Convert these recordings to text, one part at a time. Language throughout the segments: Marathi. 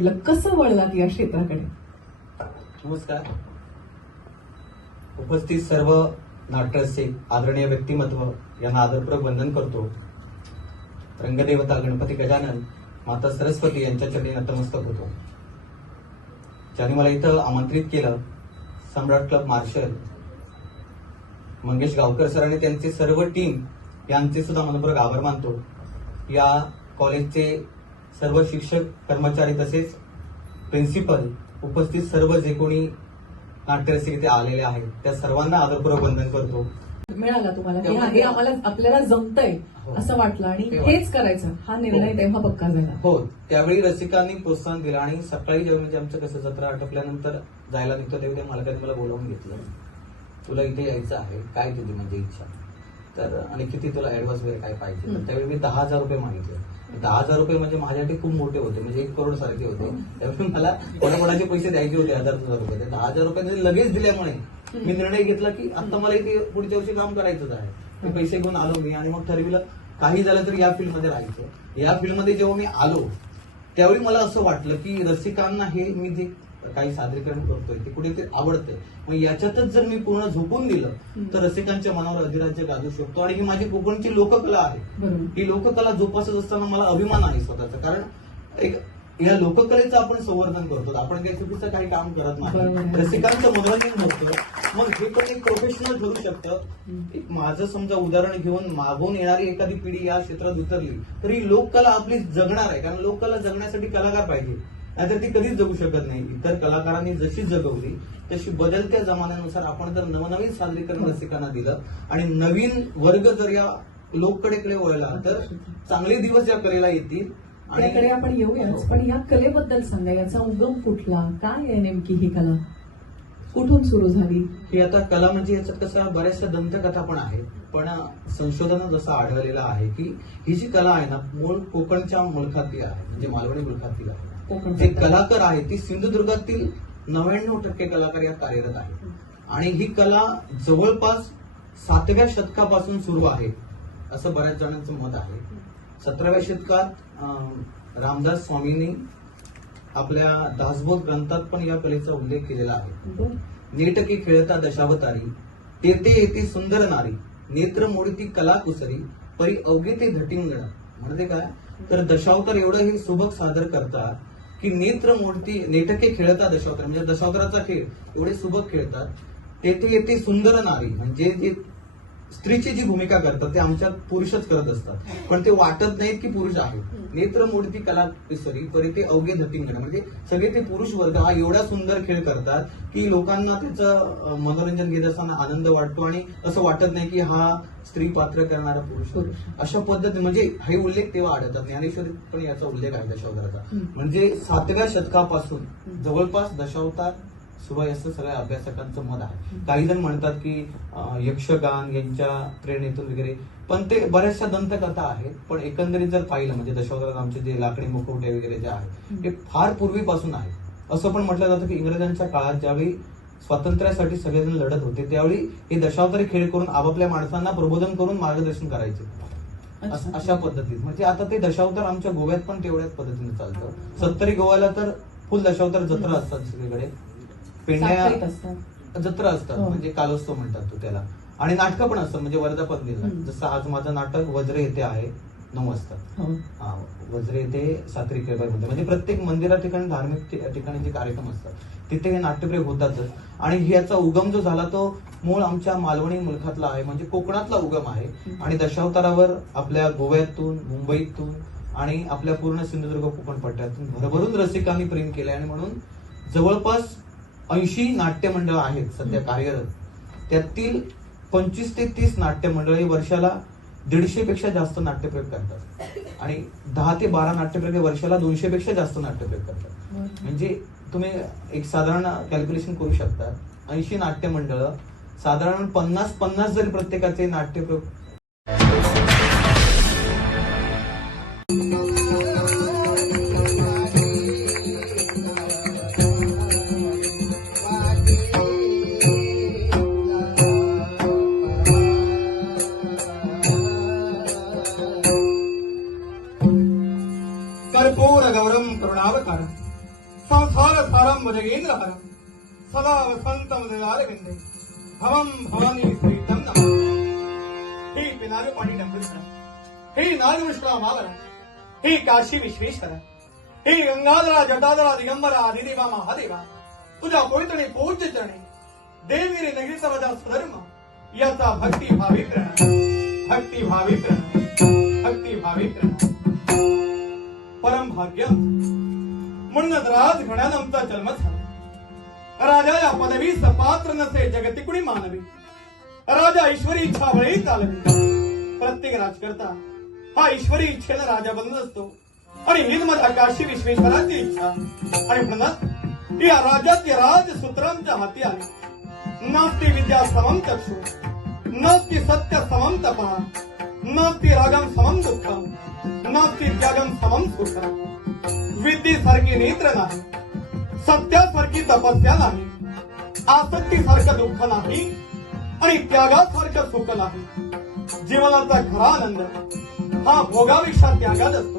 आवडलं कसं वळलात या क्षेत्राकडे? नमस्कार. उपस्थित सर्व नाट्यसे आदरणीय व्यक्तिमत्व यांना आदरपूर्वक वंदन करतो. रंगदेवता गणपती गजानन माता सरस्वती यांच्या चरणी नतमस्तक होतो. ज्यांनी मला इथं आमंत्रित केलं Samrat club marshal Mangesh Gaonkar sir आणि त्यांचे सर्व टीम यांचे सुद्धा मनपूर्वक आभार मानतो. या कॉलेजचे सर्व शिक्षक कर्मचारी तसेच प्रिन्सिपल उपस्थित सर्व जे कोणी नाट्यरसिक इथे आलेले आहेत त्या सर्वांना आदरपूर्वक वंदन करतो. मिळाला तुम्हाला. की हा, हे आम्हाला आपल्याला जमतंय हो. असं वाटलं आणि हेच करायचं. हा निर्णय हो. तेव्हा पक्का झाला. हो. त्यावेळी रसिकांनी प्रोत्साहन दिलं आणि सकाळी जेव्हा म्हणजे आमचं कसं जत्रा आटोपल्यानंतर जायला निघतो तेव्हा त्या मालकाने मला बोलावून घेतलं. तुला इथे यायचं आहे. काय तुझी म्हणजे इच्छा? तर आणि किती तुला ऍडव्हान्स वगैरे काय पाहिजे? तर. त्यावेळी मी दहा हजार रुपये मागितले. दहा हजार रुपये म्हणजे माझ्यासाठी खूप मोठे होते. म्हणजे एक करोड सारखे होते. त्यामुळे मला कोणाकोणाचे पैसे द्यायचे होते हजार हजार रुपये. दहा हजार रुपये लगेच दिल्यामुळे मी निर्णय घेतला की आता मला इथे पुढच्या वर्षी काम करायचंच आहे. मी पैसे घेऊन आलो मी आणि मग ठरविलं काही झालं तर या फील्डमध्ये राहायचं. या फील्डमध्ये जेव्हा मी आलो त्यावेळी मला असं वाटलं की रसिकांना हे मी जे काही सादरीकरण करतोय ते कुठेतरी आवडतंय. मग याच्यातच जर मी पूर्ण झोपून दिलं तर रसिकांच्या मनावर अधिराज्य गाजू शकतो आणि ही माझी कोकणची लोककला आहे. ही लोककला जोपासत असताना मला अभिमान आहे स्वतःचा. कारण एक या लोककलेचं आपण संवर्धन करतो. आपण काही चुकीचं काही काम करत नाही. रसिकांचं मनोरंजन होतं मग हे पण एक प्रोफेशनल ठरू शकतं. एक माझं समजा उदाहरण घेऊन मागून येणारी एखादी पिढी या क्षेत्रात उतरली तर ही लोककला आपली जगणार आहे. कारण लोककला जगण्यासाठी कलाकार पाहिजे. नाहीतर ती कधीच जगू शकत नाही. इतर कलाकारांनी जशी जगवली तशी बदलत्या जमान्यानुसार आपण जर नवनवीन सादरीकरण रसिकांना दिलं. आणि नवीन वर्ग जर या लोककलेकडे वळला तर चांगले दिवस या कलेला येतील. त्याकडे आणि आपण येऊयाच पण या कलेबद्दल सांगा याचा उगम कुठला? काय आहे नेमकी ही कला? कुठून सुरू झाली? ही आता कला म्हणजे याच्यात कसं बऱ्याचशा दंतकथा पण आहेत. पण संशोधनात जसं आढळलेलं आहे की ही जी कला आहे ना मूळ कोकणच्या मुलखातली आहे म्हणजे मालवणी मुलखातली आहे. जे कलाकार आहेत ती सिंधुदुर्गातील नव्याण्णव टक्के कलाकार यात कार्यरत आहेत. आणि ही कला जवळपास सातव्या शतकापासून सुरू आहे असं बऱ्याच जणांचं मत आहे. सतराव्या शतकात रामदास स्वामींनी आपल्या दासबोध ग्रंथात पण या कलेचा उल्लेख केलेला आहे. नेटके खेळता दशावतारी तेथे येते सुंदर नारी नेत्र मोडती कला कुसरी परी अवघे ते धटिंगण. म्हणजे काय? तर दशावतार एवढं हे सुबक सादर करतात की नेत्र मोडती नेटके खेळता दशावतार म्हणजे दशावताराचा खेळ एवढे सुबक खेळतात. तेथे येते सुंदर नारी म्हणजे जे स्त्रीची जी भूमिका करतात ते आमच्यात पुरुषच करत असतात पण ते वाटत नाहीत की पुरुष आहेत नेत्र मूर्ती कला सरी तरी ते अवघे धटिंगण म्हणजे सगळे ते पुरुष वर्ग हा एवढा सुंदर खेळ करतात की लोकांना त्याचं मनोरंजन घेत असताना आनंद वाटतो आणि असं वाटत नाही की हा स्त्री पात्र करणारा पुरुष. अशा पद्धती म्हणजे हे उल्लेख तेव्हा आढळतात ज्ञानेश्वरीत पण याचा उल्लेख आहे दशावताराचा. म्हणजे सातव्या शतकापासून. जवळपास दशावतार सुरू असं सगळ्या अभ्यासकांचं मत आहे. काही जण म्हणतात की यक्षगान यांच्या प्रेरणेतून वगैरे पण ते बऱ्याचशा दंतकथा आहेत पण एकंदरीत जर पाहिलं म्हणजे दशावतारात आमचे जे लाकडी मुखवटे वगैरे जे आहेत ते फार पूर्वीपासून आहे असं पण म्हटलं जातं की इंग्रजांच्या काळात ज्यावेळी स्वातंत्र्यासाठी सगळेजण लढत होते त्यावेळी हे दशावतारी खेळ करून आपापल्या माणसांना प्रबोधन करून मार्गदर्शन करायचे. अशा पद्धतीत. म्हणजे आता ते दशावतार आमच्या गोव्यात पण तेवढ्याच पद्धतीने चालतं. सत्तरी गोव्याला तर फुल दशावतार जत्रा असतात सगळीकडे. पेंड्या असतात जत्रा असतात हो. म्हणजे कालोत्सव म्हणतात तो त्याला आणि नाटकं पण असतात म्हणजे वर्धापन हम्म. जसं आज माझं नाटक वज्र येथे आहे नऊ वाजता हो. हा, वज्र येथे सात्री मध्ये म्हणजे प्रत्येक मंदिरा ठिकाणी धार्मिक ठि- ठिकाणी जे कार्यक्रम असतात तिथे हे नाट्यप्रयोग होतातच आणि याचा उगम जो झाला तो मूळ आमच्या मालवणी मुलखातला आहे म्हणजे कोकणातला उगम आहे हम्म. आणि दशावतारावर आपल्या गोव्यातून मुंबईतून आणि आपल्या पूर्ण सिंधुदुर्ग कोकण पट्ट्यातून भरभरून रसिकांनी प्रेम केलंय आणि म्हणून जवळपास ऐंशी नाट्यमंडळ आहेत सध्या कार्यरत. त्यातील पंचवीस ते तीस नाट्यमंडळ ही वर्षाला दीडशे पेक्षा जास्त नाट्यप्रयोग करतात. आणि दहा ते बारा नाट्यप्रयोग वर्षाला दोनशे पेक्षा जास्त नाट्यप्रयोग करतात. म्हणजे तुम्ही एक साधारण कॅल्क्युलेशन करू शकता. ऐंशी नाट्यमंडळ साधारण पन्नास पन्नास जरी प्रत्येकाचे नाट्यप्रयोग हे पाणी डंबेश्वर हे नागमुष्कळा मावरा हे काशी विश्वेश्वर हे गंगाधरा जटाधरा दिगंबरा आदिदेवा महादेवा तुझ्या पोळतणे पूज्य चरणी देवगिरी नगरीचा माझा स्वधर्म याचा भक्ती भावी प्रणा भक्ती भावी प्रणा भक्ती भावी प्रणा परम भाग्य. म्हणूनच राज घण्यानं आमचा जन्म झाला. राजा या पदवी सपात्र नसे जगती मानवी. राजा ईश्वरी इच्छा वळी चालवी प्रत्येक राजकर्ता हा ईश्वरी इच्छेला राजा बनत असतो. आणि हीच काशी विश्वेश्वराची इच्छा. आणि म्हणत या राजाचे राज सूत्रांच्या हाती आले. नास्ती विद्या समम चक्षु नास्ती सत्य समम तपा नास्ती रागम समम दुःखम नास्ती त्यागम समम सुखम. विद्येसारखी नेत्र नाही सत्यासारखी तपस्या नाही आसक्तीसारखं दुःख नाही आणि त्यागासारखं सुख नाही. जीवनाचा खरा आनंद हा भोगापेक्षा त्यागात असतो.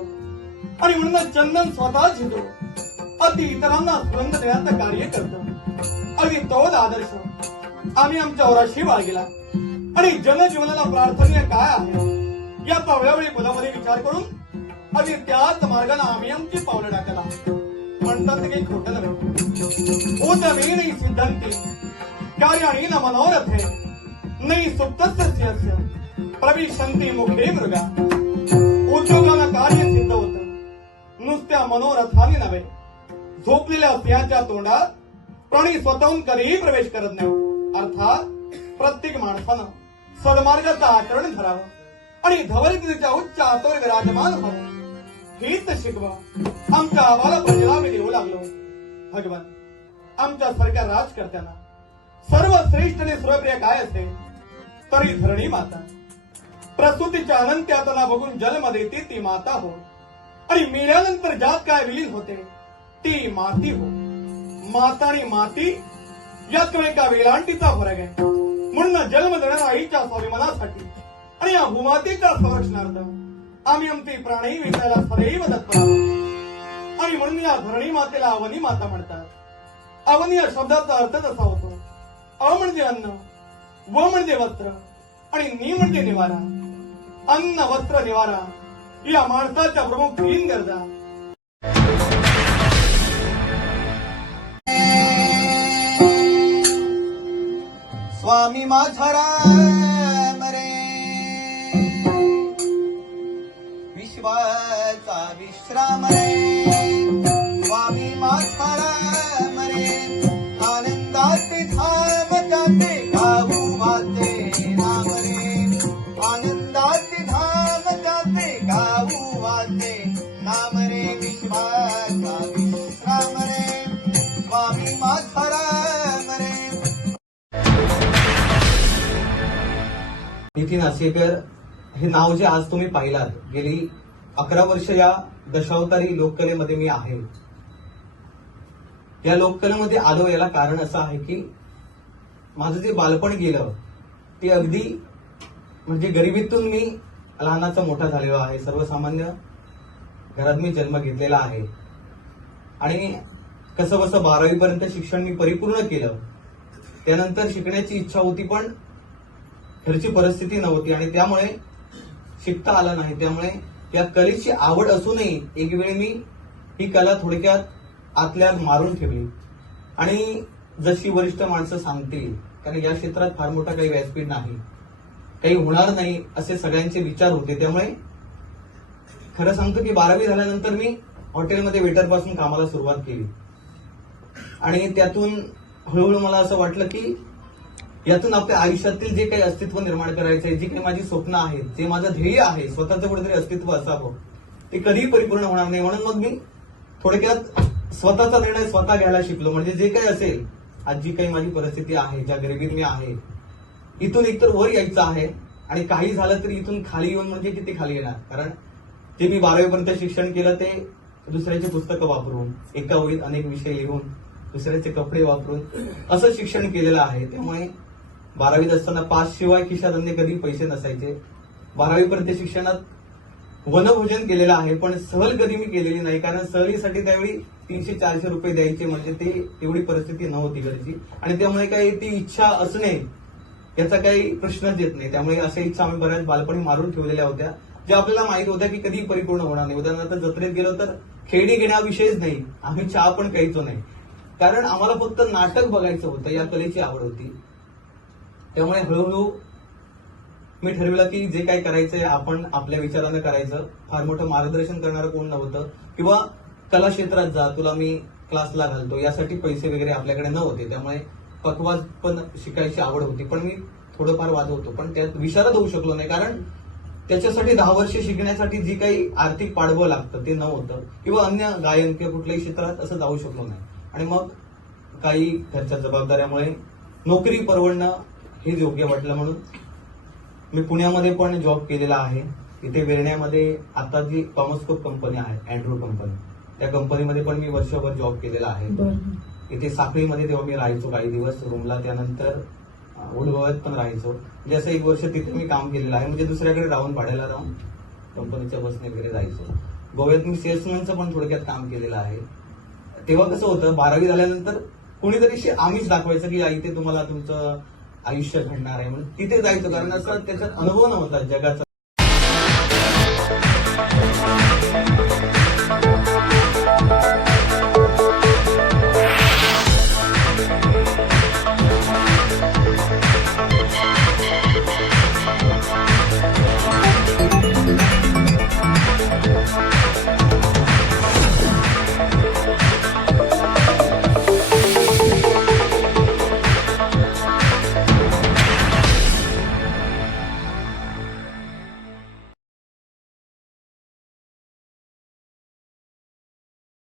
आणि म्हणून चंदन स्वतः झिजो अति इतरांना सुगंध देण्याचं कार्य करतो. अगदी तोच आदर्श. आम्ही आमच्या ओराशी बाळगला आणि जनजीवनाला प्रार्थनीय काय आहे? या पावल्यावेळी मुलामध्ये विचार करून अगदी त्याच मार्गाला आम्ही आमची पावलं टाकला म्हणतात ते काही खोटं नव्हे. उदमे नाही सिद्धांती. आणि न मनोरथे. नाही सुप्तस्य प्रविशंती मुखे मृगा उद्योगाला कार्य सिद्ध होत। नुसत्या मनोरथाने नव्हे झोपलेल्या सिंहाच्या तोंडात प्राणी स्वतःहून कधीही प्रवेश करत नाही। अर्थात प्रत्येक माणसानं सन्मार्गाचं आचरण धरावं आणि धवलगिरीच्या उच्च आतोर विराजमान व्हावं हेच शिकवा। आमच्या आम्हाला प्रजेला देऊ लागलो। भगवान आमच्या सरकार राजकर्त्यांना सर्व श्रेष्ठ आणि सुरप्रिय काय असेल? तरी धरणी माता. प्रसूतीच्या अनंत्यातना बघून जन्म देते ती माता हो. आणि मेल्यानंतर ज्यात काय विलीन होते ती माती हो. माता आणि माती यात एका वेलांटीचा फरक आहे. म्हणून जन्म देणाऱ्या आईच्या स्वाभिमानासाठी आणि या भूमातीच्या संरक्षणार्थ आम्ही आमचे प्राणही विकायला सदैव तत्पर आणि म्हणून या धरणी मातेला अवनी माता म्हणतात. अवनी या शब्दाचा अर्थ असा होतो. अ म्हणजे अन्न. व म्हणजे वस्त्र आणि नी म्हणजे निवारा. अन्न वस्त्र निवारा. या माणसाच्या प्रमुख तीन गरजा. स्वामी माझा गाऊ वाचे नाम रे विश्वाचा विश्राम रे। स्वामी माझा राम रे। नितीन आसेकर हे नाव जे आज तुम्ही पाहिलात गेली अकरा वर्ष या दशावतारी लोककलेमध्ये मी आहे. या लोककलेमध्ये आलो याला कारण असं आहे की माझं जे बालपण गेलं ते अगदी म्हणजे गरिबीतून मी लहानाचा मोठा झालेला आहे. सर्वसामान्य घरात मी जन्म घेतलेला आहे. आणि कसं बसं बारावी पर्यंत शिक्षण मी परिपूर्ण केलं. त्यानंतर शिकण्याची इच्छा होती पण घरची परिस्थिती नव्हती आणि त्यामुळे शिकता आलं नाही. त्यामुळे या कलेची आवड असूनही एक वेळ मी ही कला थोडक्यात आतल्यात मारून ठेवली. आणि जशी वरिष्ठ माणसं सांगतील कारण या क्षेत्रात फार मोठा काही व्यासपीठ नाही. काही होणार नाही असे सगळ्यांचे विचार होते. त्यामुळे खरं सांगतो की बारावी झाल्यानंतर मी हॉटेलमध्ये वेटरपासून कामाला सुरुवात केली. आणि त्यातून हळूहळू मला असं वाटलं की यातून आपल्या आयुष्यातील जे काही अस्तित्व निर्माण करायचं आहे जी काही माझी स्वप्न आहेत जे माझं ध्येय आहे स्वतःचं कुठेतरी अस्तित्व असावं ते कधीही परिपूर्ण होणार नाही. म्हणून मग मी थोडक्यात स्वतःचा निर्णय स्वतः घ्यायला शिकलो. म्हणजे जे काही असेल आज जी काही माझी परिस्थिती आहे ज्या गरिबीत मी आहे इथून एकतर वर यायचं आहे आणि काही झालं तरी इथून खाली येऊन म्हणजे किती खाली येणार. कारण जे मी बारावीपर्यंत शिक्षण केलं ते दुसऱ्याची पुस्तकं वापरून एका ओळीत अनेक विषय लिहून दुसऱ्याचे कपडे वापरून असं शिक्षण केलेलं आहे. त्यामुळे बारावीत असताना पाच शिवाय खिशात अन्य कधी पैसे नसायचे. बारावीपर्यंत शिक्षणात वनभोजन केलेलं आहे पण सहल कधी मी केलेली नाही. कारण सहलीसाठी त्यावेळी तीनशे चारशे रुपये द्यायचे म्हणजे ते एवढी परिस्थिती नव्हती घरची. आणि त्यामुळे काही ती इच्छा असणे याचा काही प्रश्नच येत नाही. त्यामुळे अशा इच्छा आम्ही बऱ्याच बालपणी मारून ठेवलेल्या होत्या ज्या आपल्याला माहीत होत्या की कधी परिपूर्ण होणार नाही. उदाहरणार्थ जत्रेत गेलो तर खेळणी घेण्याविषयीच नाही. आम्ही चहा पण प्यायचो नाही. कारण आम्हाला फक्त नाटक बघायचं होतं या कलेची आवड होती. त्यामुळे हळूहळू मी ठरवलं की जे काय करायचंय आपण आपल्या विचारानं करायचं. फार मोठं मार्गदर्शन करणारं कोण नव्हतं. किंवा कला क्षेत्रात जा तुला मी क्लासला घालतो यासाठी पैसे वगैरे आपल्याकडे नव्हते. त्यामुळे पकवाज पण शिकायची आवड होती. पण मी थोडंफार वाजवतो. पण त्यात विचारत होऊ शकलो नाही. कारण त्याच्यासाठी दहा वर्ष शिकण्यासाठी जी काही आर्थिक पाडवं लागतं ते नव्हतं. किंवा अन्य गायन किंवा कुठल्याही क्षेत्रात असं जाऊ शकलो नाही. आणि मग काही घरच्या जबाबदाऱ्यामुळे नोकरी परवडणं हेच योग्य वाटलं म्हणून मी पुण्यामध्ये पण जॉब केलेला आहे. इथे वेरण्यामध्ये आता जी कॉमर्सकोप कंपनी आहे अँड्रो कंपनी त्या कंपनीमध्ये पण मी वर्षभर जॉब केलेला आहे. इथे साखळीमध्ये तेव्हा मी राहायचो काही दिवस. रूमला त्यानंतर अं, पण राहायचो. म्हणजे असं एक वर्ष तिथे मी काम केलेलं आहे. म्हणजे दुसऱ्याकडे राहून भाड्याला राहून कंपनीच्या बसने वगैरे जायचो. गोव्यात मी सेल्समॅनचं पण थोडक्यात काम केलेलं आहे. तेव्हा कसं होतं बारावी झाल्यानंतर कोणीतरी शे- आम्हीच दाखवायचं की इथे तुम्हाला तुमचं आयुष्य घडणार आहे. म्हणून तिथे जायचं. कारण असं त्याच्यात अनुभव नव्हता जगाचा.